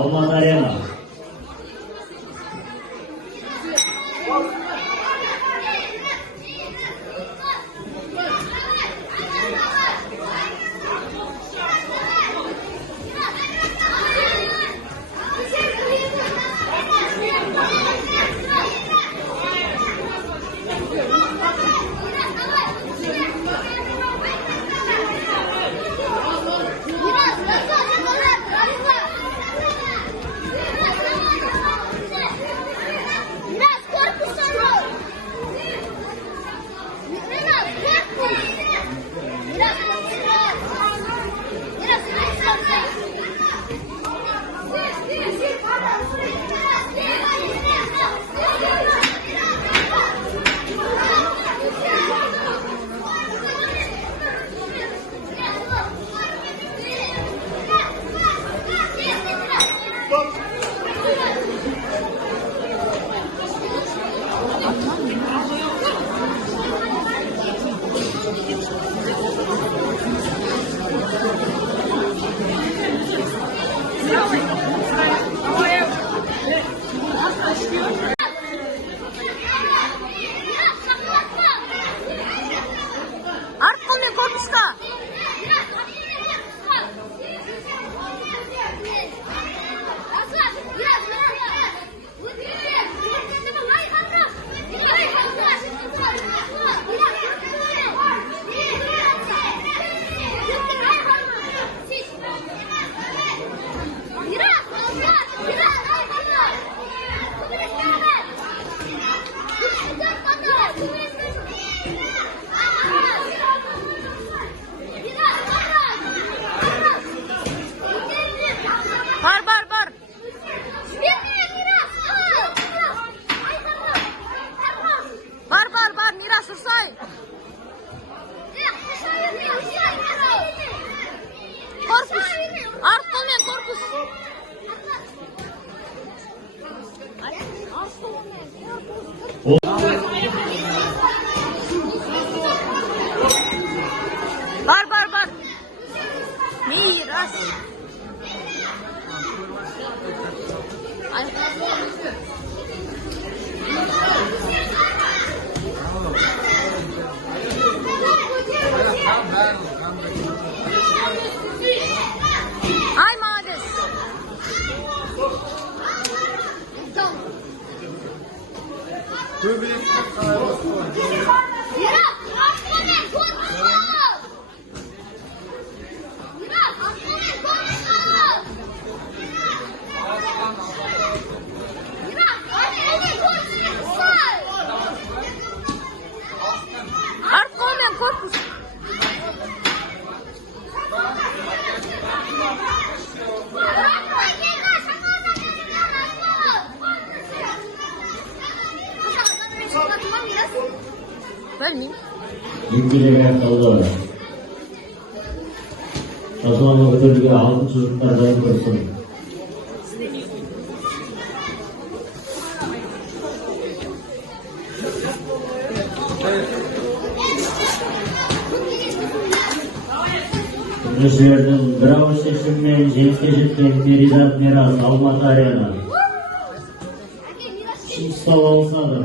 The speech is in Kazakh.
Алматы арена. Арт қолмен корпусқа. Бар. Бар, Мирас, ұрсай. Корпус. Арт қолмен корпус. Бар. Мирас. Ай, молодец. Арт қолмен корпус. Білмеймін. Еңгелер аяқталды. Жасаланға көтерілген алтын сызықтар дайын тұрсын. Күресшілердің бір ауыз шешімімен жеңіске жеткен Перизат Мирас Алматы арена. Шыңғыстау ауысады.